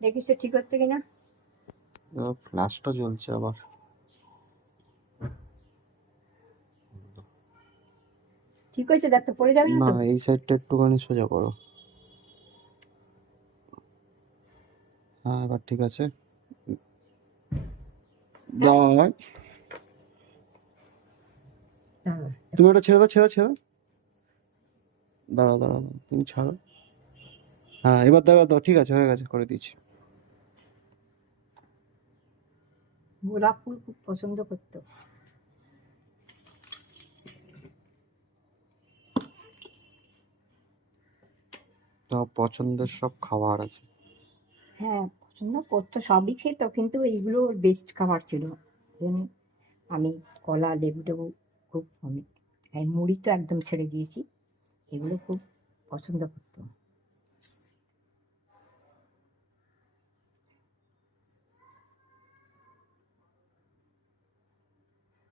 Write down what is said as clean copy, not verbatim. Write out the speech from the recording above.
দেখিস তো ঠিক হচ্ছে কিনা। ফ্ল্যাশটা জ্বলছে আবার। ঠিক হয়েছে, দেখ তো পড়ে যাবে না না, তো। এই সাইডটা একটুখানি সোজা করো। হ্যাঁ, এবার ঠিক আছে। দাঁড়াও, দাঁড়া, তুমি ওটা ছেড়ে দাও, ছেড়ে দাও। দাঁড়াও দাঁড়াও দাঁড়াও, তুমি ছাড়ো। হ্যাঁ, এবার দাও, এবার দাও, ঠিক আছে, হয়ে গেছে, করে দিচ্ছি। গোলাপ ফুল খুব পছন্দ করতো। তো পছন্দের সব খাবার আছে। হ্যাঁ, পছন্দ করতো, সবই খেত, কিন্তু এইগুলো ওর বেস্ট খাবার ছিল। যেমন আমি কলা, লেবু টেবু খুব আমি এই মুড়ি তো একদম ছেড়ে দিয়েছি। এগুলো খুব পছন্দ করতো।